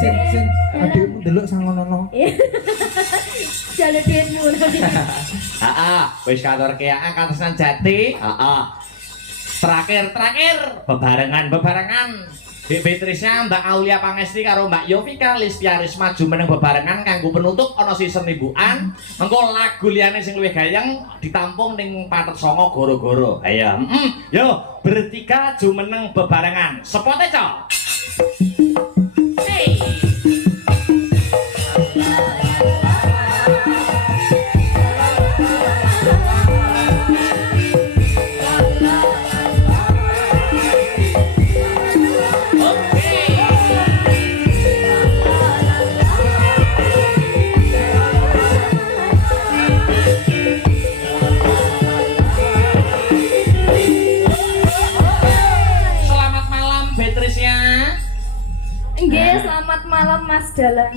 Sing adikmu ndelok sangono. Jale denmu. Heeh, wis kantor keaan Katresnan Jati. Heeh. Terakhir bebarengan. Mbak Beatrice Mbak Aulia Pangesti karo Mbak Yovika Listiaris maju meneng bebarengan kanggo penutup ana season libukan. Mengko lagu liyane sing luwih gayeng ditampung ning Patet Songo goro-goro. Ayo, yo bertiga jumeneng bebarengan. Sepote, Cok. Hey. Nggih, selamat malam Mas Dalang.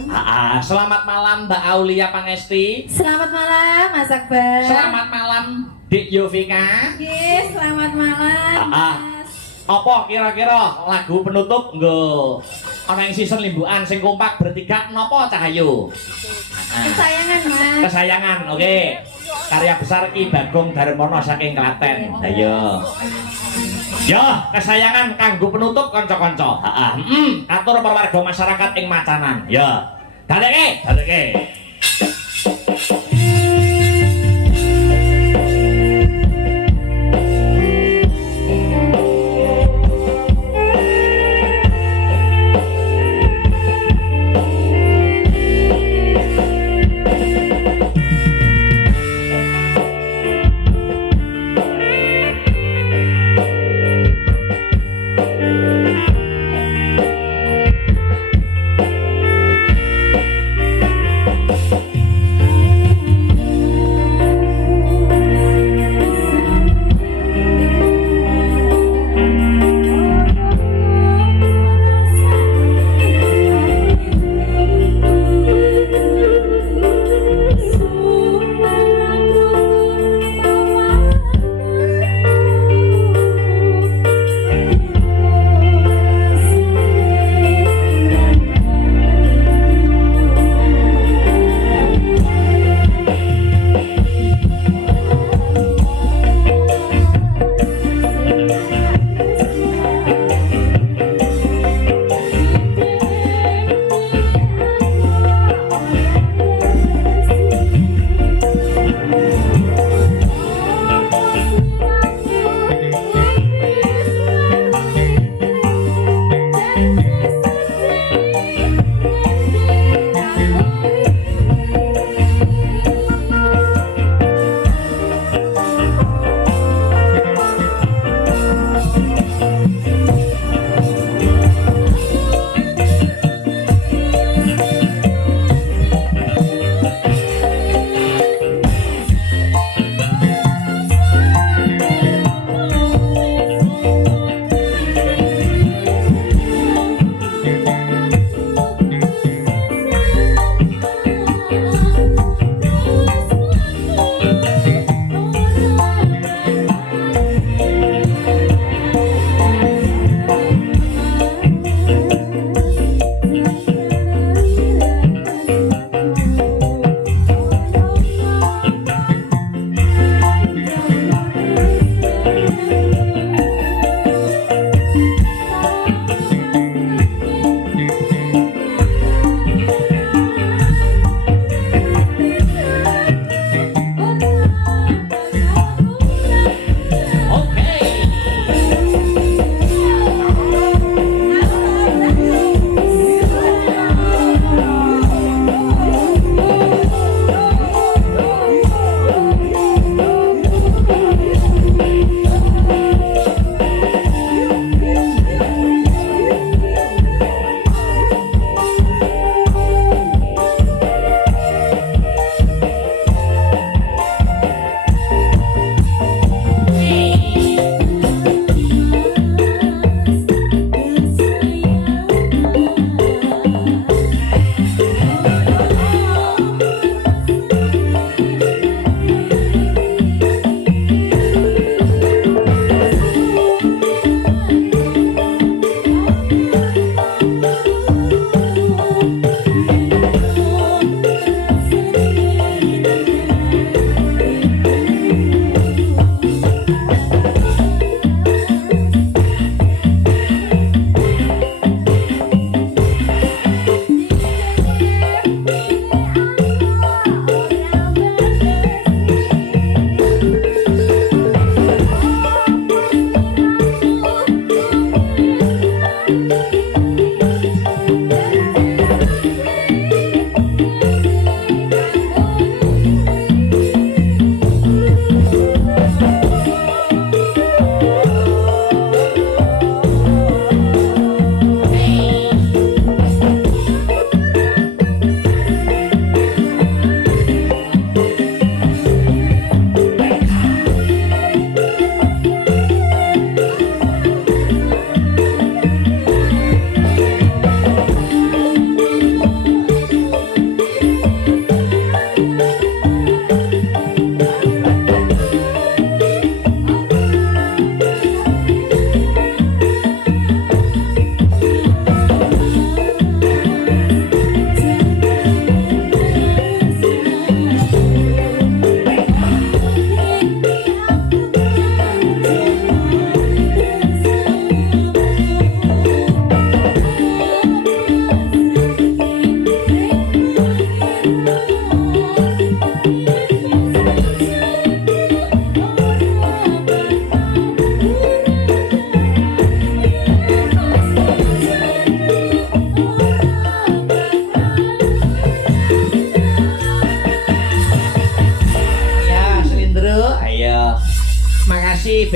Selamat malam Mbak Aulia Pangesti. Selamat malam Mas Akbar. Selamat malam Dik Yovika. Nggih, selamat malam Mas. Apa kira-kira lagu penutup nggo ana ing season limbukan sing kompak bertiga napa Cahayu? Kesayangan Mas. Kesayangan, oke. Karya besar Ki Bagong Darmono saking Klaten. Ayo. Yo, kesayangan kanggo penutup kanca-kanca. Heeh. Atur para warga masyarakat ing Macanan. Yo. Dadeke.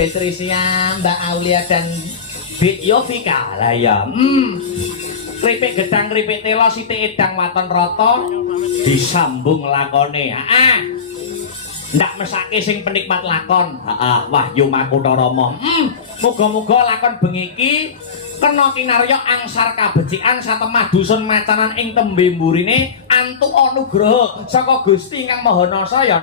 Beatricia, Mbak Aulia dan Bik Yovika. Lah ya. Kripik gedang kripik telo sithik edang waton rata disambung lakone. Heeh. Ndak mesake sing penikmat lakon. Heeh, Wahyu Makutha Rama. Muga-muga lakon bengi iki kena kinarya angsar kabecikan satemah dusun macanan ing tembe mburine antuk anugraha saka Gusti Kang Maha Nasa ya.